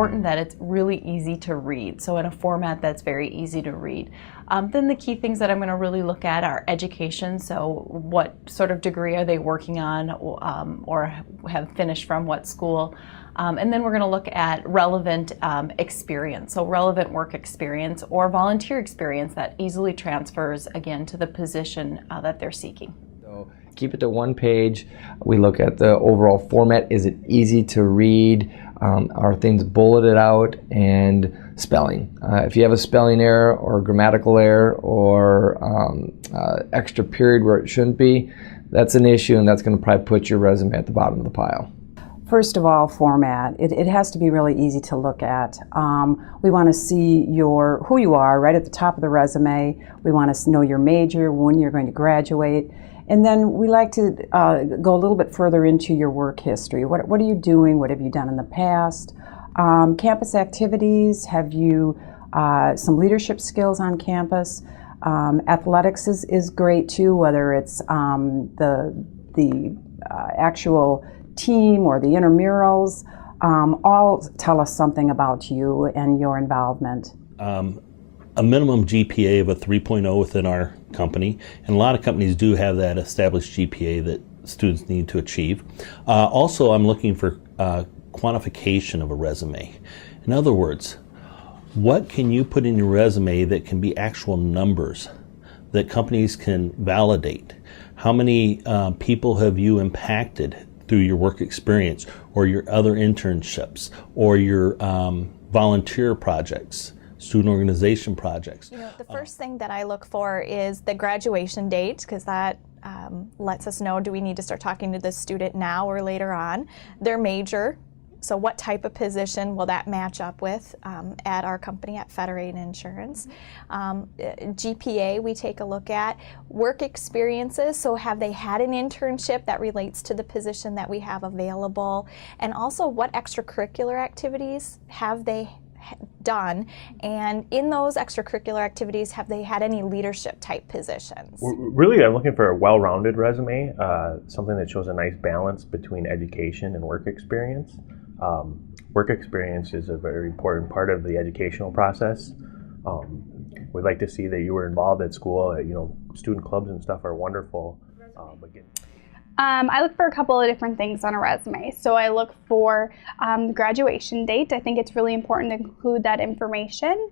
important that it's really easy to read, so in a format that's very easy to read. Then the key things that I'm going to really look at are education, so what sort of degree are they working on, or have finished from what school. And then we're going to look at relevant experience, so relevant work experience or volunteer experience that easily transfers, again, to the position that they're seeking. So keep it to one page. We look at the overall format. Is it easy to read? Are things bulleted out? And spelling. If you have a spelling error or grammatical error or extra period where it shouldn't be, that's an issue, and that's going to probably put your resume at the bottom of the pile. First of all, format. It has to be really easy to look at. We want to see who you are right at the top of the resume. We want to know your major, when you're going to graduate. And then we like to go a little bit further into your work history. What are you doing? What have you done in the past? Campus activities. Have you some leadership skills on campus? Athletics is great too, whether it's the actual team or the intramurals. All tell us something about you and your involvement. A minimum GPA of a 3.0 within our company, and a lot of companies do have that established GPA that students need to achieve. Also, I'm looking for quantification of a resume. In other words, what can you put in your resume that can be actual numbers that companies can validate? How many people have you impacted through your work experience or your other internships or your volunteer projects, student organization projects? You know, the first thing that I look for is the graduation date, because that lets us know, do we need to start talking to the student now or later on? Their major, so what type of position will that match up with at our company at Federated Insurance? GPA we take a look at. Work experiences, so have they had an internship that relates to the position that we have available? And also, what extracurricular activities have they done, and in those extracurricular activities, have they had any leadership type positions? Really, I'm looking for a well-rounded resume, something that shows a nice balance between education and work experience. Work experience is a very important part of the educational process. We'd like to see that you were involved at school. Student clubs and stuff are wonderful. I look for a couple of different things on a resume. So I look for the graduation date. I think it's really important to include that information,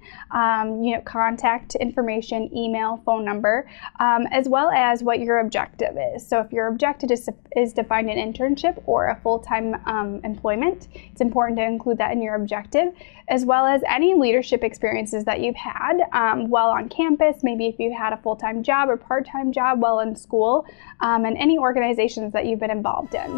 contact information, email, phone number, as well as what your objective is. So if your objective is to find an internship or a full-time employment, it's important to include that in your objective, as well as any leadership experiences that you've had while on campus, maybe if you had a full-time job or part-time job while in school, and any organizations that you've been involved in.